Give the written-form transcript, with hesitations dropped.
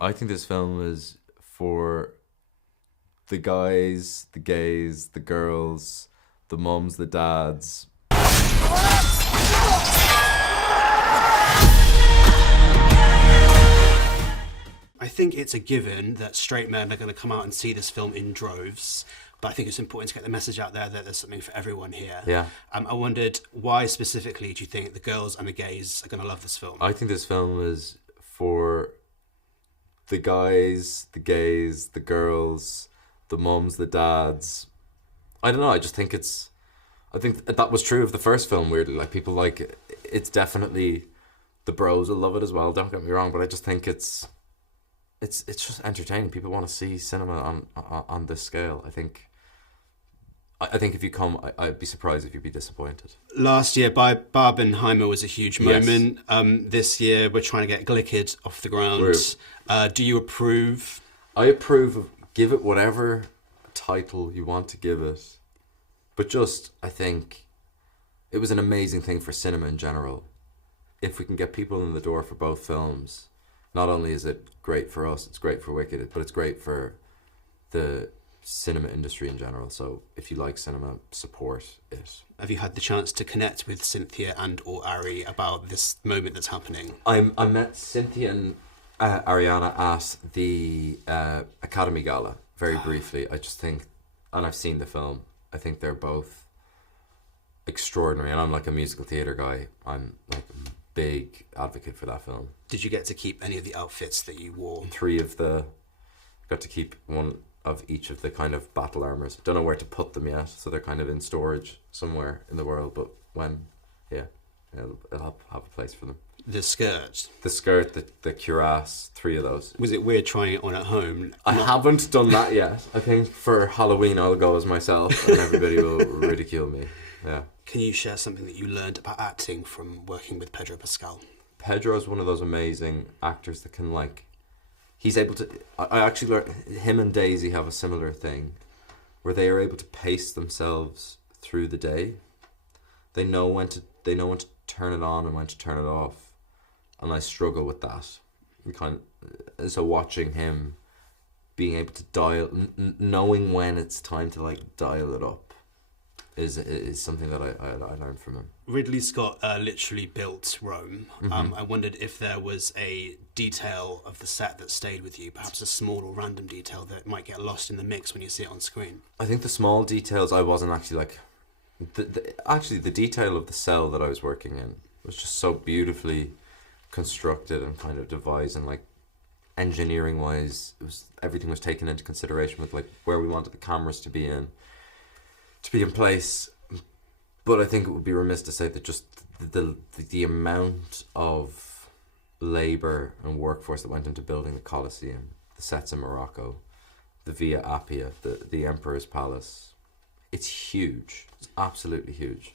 I think this film is for the guys, the gays, the girls, the mums, the dads. I think it's a given that straight men are going to come out and see this film in droves, but I think it's important to get the message out there that there's something for everyone here. Yeah. I wondered, why specifically do you think the girls and the gays are going to love this film? I think this film is for the guys, the gays, the girls, the mums, the dads. I don't know, I think that was true of the first film, weirdly. Like, people like it. It's definitely, the bros will love it as well, don't get me wrong, but I just think it's just entertaining. People want to see cinema on this scale. I think if you come, I'd be surprised if you'd be disappointed. Last year, Barbenheimer was a huge Yes. moment. This year, we're trying to get Glicked off the ground. Do you approve? I approve of, give it whatever title you want to give it. But just, I think it was an amazing thing for cinema in general. If we can get people in the door for both films, not only is it great for us, it's great for Wicked, but it's great for the cinema industry in general. So if you like cinema, support it. Have you had the chance to connect with Cynthia and or Ari about this moment that's happening? I met Cynthia and Ariana at the Academy Gala very briefly. I just think, and I've seen the film, I think they're both extraordinary. And I'm like a musical theatre guy. I'm like a big advocate for that film. Did you get to keep any of the outfits that you wore? Got to keep one of each of the kind of battle armors. Don't know where to put them yet, so they're kind of in storage somewhere in the world, but it'll have a place for them. The skirt? The skirt, the cuirass, 3 of those. Was it weird trying it on at home? I haven't done that yet. I think for Halloween I'll go as myself and everybody will ridicule me. Yeah. Can you share something that you learned about acting from working with Pedro Pascal? Pedro's one of those amazing actors that can, like, he's able to, I actually learned, him and Daisy have a similar thing where they are able to pace themselves through the day. They know when to turn it on and when to turn it off. And I struggle with that. So watching him being able to dial, knowing when it's time to, like, dial it up is something that I learned from him. Ridley Scott literally built Rome. Mm-hmm. I wondered if there was a detail of the set that stayed with you, perhaps a small or random detail that might get lost in the mix when you see it on screen. I think the small details, I wasn't actually like... the detail of the cell that I was working in was just so beautifully constructed and kind of devised, and, like, engineering wise, everything was taken into consideration with, like, where we wanted the cameras to be in place. But I think it would be remiss to say that just the amount of labour and workforce that went into building the Colosseum, the sets in Morocco, the Via Appia, the Emperor's Palace, it's huge. It's absolutely huge.